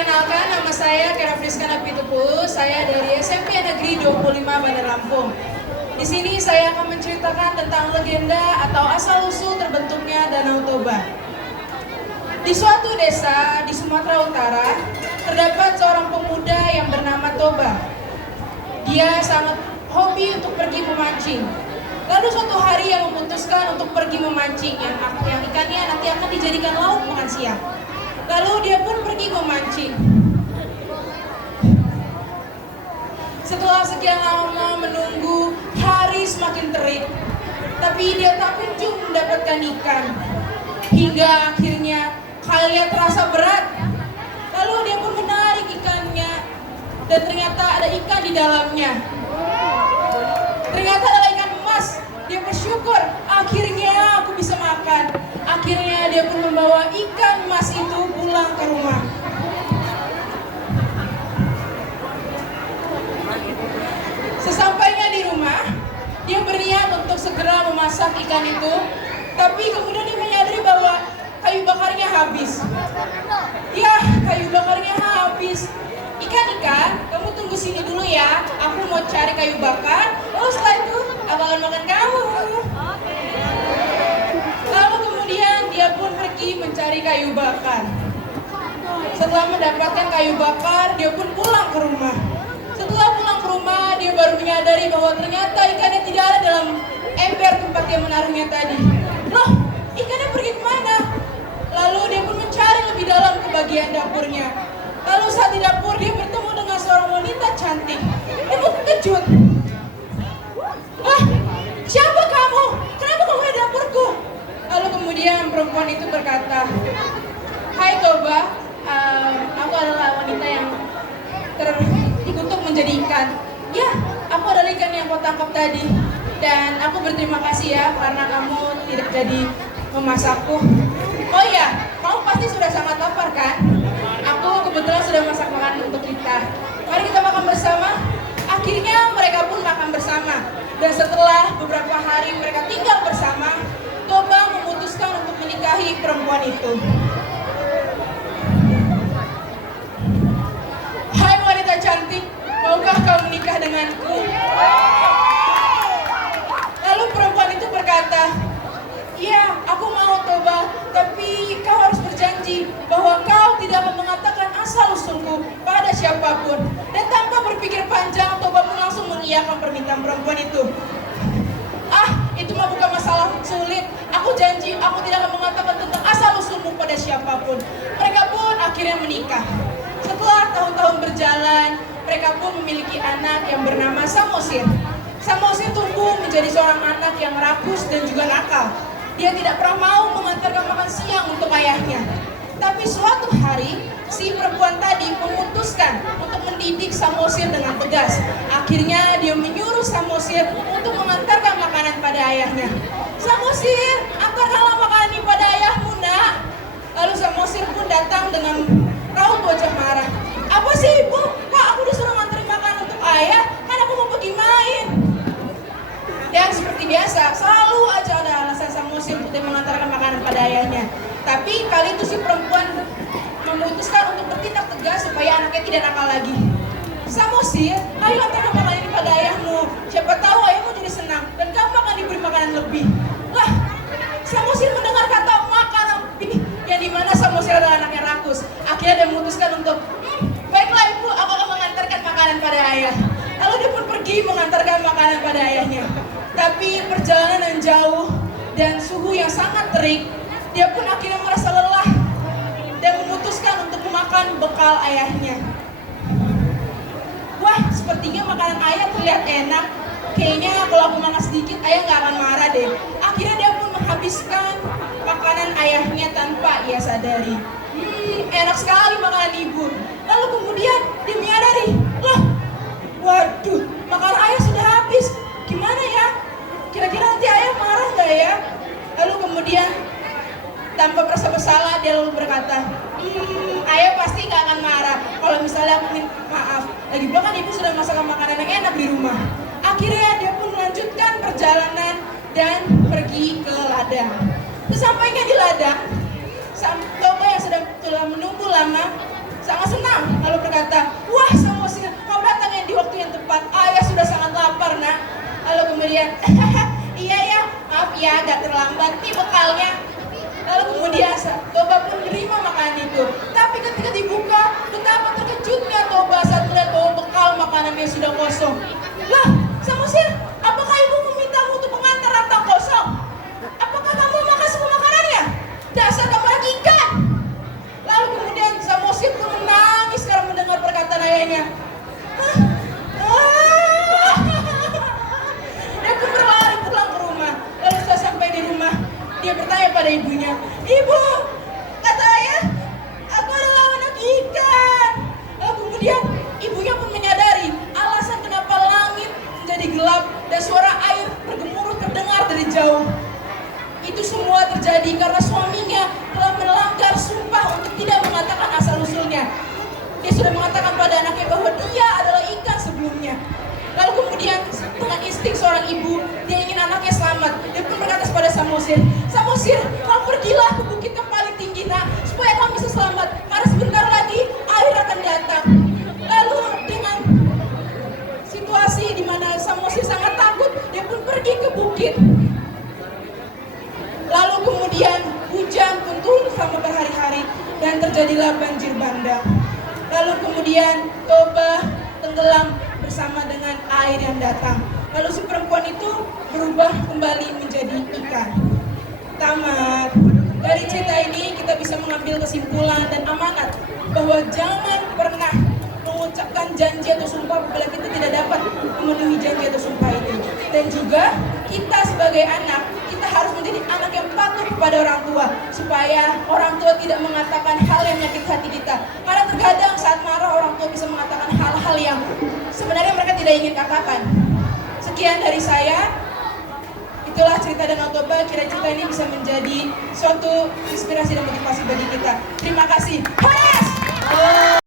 Perkenalkan, nama saya Kera Friskana Pitupu. Saya dari SMP Negeri 25 Bandar Lampung. Di sini saya akan menceritakan tentang legenda atau asal-usul terbentuknya Danau Toba. Di suatu desa di Sumatera Utara, terdapat seorang pemuda yang bernama Toba. Dia sangat hobi untuk pergi memancing. Lalu suatu hari ia memutuskan untuk pergi memancing yang ikannya nanti akan dijadikan lauk makan siang. Lalu dia pun pergi memancing. Setelah sekian lama menunggu, hari semakin terik, tapi dia tak kunjung mendapatkan ikan. Hingga akhirnya kalian terasa berat. Lalu dia pun menarik ikannya, dan ternyata ada ikan di dalamnya. Ternyata adalah ikan emas. Dia bersyukur, akhirnya aku bisa makan. Akhirnya dia pun membawa ikan emas itu pulang ke rumah. Sesampainya di rumah, dia berniat untuk segera memasak ikan itu. Tapi kemudian dia menyadari bahwa kayu bakarnya habis. Ya, kayu bakarnya habis. Ikan, kamu tunggu sini dulu ya. Aku mau cari kayu bakar. Lalu setelah itu, aku akan makan kamu. Lalu kemudian dia pun pergi mencari kayu bakar. Setelah mendapatkan kayu bakar, dia pun pulang ke rumah. Setelah pulang ke rumah, dia baru menyadari bahwa ternyata ikannya tidak ada dalam ember tempat dia menaruhnya tadi. Loh, ikannya pergi kemana? Lalu dia pun mencari lebih dalam ke bagian dapurnya. Lalu saat di dapur, dia bertemu dengan seorang wanita cantik. Dia pun terkejut. Siapa kamu? Kenapa kamu di dapurku? Lalu kemudian perempuan itu berkata, Hai Toba, aku adalah wanita yang dikutuk menjadi ikan. Ya, aku adalah ikan yang kau tangkap tadi. Dan aku berterima kasih ya karena kamu tidak jadi memasakku. Oh iya, kamu pasti sudah sangat lapar kan? Aku kebetulan sudah masak makanan untuk kita. Mari kita makan bersama. Akhirnya mereka pun makan bersama. Dan setelah beberapa hari mereka tinggal bersama, Toba memutuskan untuk menikahi perempuan itu. Hai wanita cantik, maukah kau menikah denganku? Lalu perempuan itu berkata, Iya, aku mau Toba, tapi kau harus berjanji bahwa kau tidak akan mengatakan asal-usulku pada siapapun. Dan tanpa berpikir panjang, Toba pun langsung mengiyakan permintaan perempuan itu. Itu mah bukan masalah sulit. Aku janji, aku tidak akan mengatakan tentang asal-usulmu pada siapapun. Mereka pun akhirnya menikah. Setelah tahun-tahun berjalan, mereka pun memiliki anak yang bernama Samosir. Samosir tumbuh menjadi seorang anak yang rakus dan juga nakal. Dia tidak pernah mau mengantarkan makan siang untuk ayahnya. Tapi suatu hari, si perempuan tadi memutuskan untuk mendidik Samosir dengan tegas. Akhirnya dia menyuruh Samosir untuk mengantarkan makanan pada ayahnya. Samosir, antarkanlah makanan ini pada ayahmu, nak. Lalu Samosir pun datang dengan raut wajah marah. Apa sih ibu? Kak, aku disuruh nganterin makanan untuk ayah, kan aku mau pergi main. Dan seperti biasa, selalu aja ada alasan Samosir untuk mengantarkan makanan pada ayahnya. Tapi kali itu si perempuan memutuskan untuk bertindak tegas supaya anaknya tidak nakal lagi. Samosir, ayo antarkan makanan ini pada ayahmu. Siapa tahu ayahmu jadi senang dan kamu akan diberi makanan lebih. Lah, Samosir mendengar kata makanan ini, yang dimana Samosir adalah anak yang rakus. Akhirnya dia memutuskan untuk, baiklah ibu, aku akan mengantarkan makanan pada ayah. Lalu dia pun pergi mengantarkan makanan pada ayahnya. Tapi perjalanan yang jauh dan suhu yang sangat terik, dia pun akhirnya merasa lelah dan memutuskan untuk memakan bekal ayahnya. Wah, sepertinya makanan ayah terlihat enak. Kayaknya kalau aku makan sedikit, ayah nggak akan marah deh. Akhirnya dia pun menghabiskan makanan ayahnya tanpa ia sadari. Enak sekali makanan ibu. Lalu kemudian dia menyadari, loh, waduh, makanan ayah sudah habis. Gimana ya? Kira-kira nanti ayah marah nggak ya? Lalu kemudian tanpa merasa bersalah dia lalu berkata, ayah pasti nggak akan marah kalau misalnya aku minta maaf. Lagi pula kan ibu sudah masakan makanan yang enak di rumah. Akhirnya dia pun melanjutkan perjalanan dan pergi ke ladang. Sesampainya di ladang, Toba yang telah menunggu lama sangat senang tenang. Lalu berkata, wah Samosir, kau datang yang di waktu yang tepat. Ayah sudah sangat lapar nak. Lalu kemudian, iya ya, maaf ya agak terlambat nih bekalnya. Lalu kemudian Toba pun menerima makanan itu. Tapi ketika dibuka, betapa terkejutnya Toba saat melihat bahwa bekal makanannya sudah kosong. Lah, Samosir, apakah ibu memintamu untuk mengantar rantang kosong? Apakah kamu makan semua makanannya? Dasar kamu lagi ikan. Lalu kemudian Samosir pun menangis karena mendengar perkataan ayahnya. Dia pun berlari pulang ke rumah. Lalu setelah sampai di rumah, dia bertanya pada ibunya, ibu, kata ayah, aku adalah anak ikan. Lalu kemudian ibunya pun menyadari alasan kenapa langit menjadi gelap dan suara air bergemuruh terdengar dari jauh. Itu semua terjadi karena suaminya telah melanggar sumpah untuk tidak mengatakan asal-usulnya. Dia sudah mengatakan pada anaknya bahwa dia adalah ikan sebelumnya. Lalu kemudian dengan insting seorang ibu, dia ingin anaknya selamat. Dia pun berkata kepada Samosir, Samosir, kau pergilah ke bukit yang paling tinggi nak, supaya kau bisa selamat. Karena sebentar lagi air akan datang. Lalu dengan situasi di mana Samosir sangat takut, dia pun pergi ke bukit. Lalu kemudian hujan pun turun selama berhari-hari dan terjadilah banjir bandang. Lalu kemudian Toba tenggelam bersama dengan air yang datang. Lalu si perempuan itu berubah kembali menjadi ikan. Tamat. Dari cerita ini kita bisa mengambil kesimpulan dan amanat bahwa jangan pernah mengucapkan janji atau sumpah apabila kita tidak dapat memenuhi janji atau sumpah itu. Dan juga kita sebagai anak, kita harus menjadi anak yang patuh kepada orang tua supaya orang tua tidak mengatakan hal yang menyakiti hati kita. Karena terkadang saat marah orang tua bisa mengatakan hal-hal yang sebenarnya mereka tidak ingin katakan. Sekian dari saya. Itulah cerita Danau Toba. Kira cerita ini bisa menjadi suatu inspirasi dan motivasi bagi kita. Terima kasih. Yes!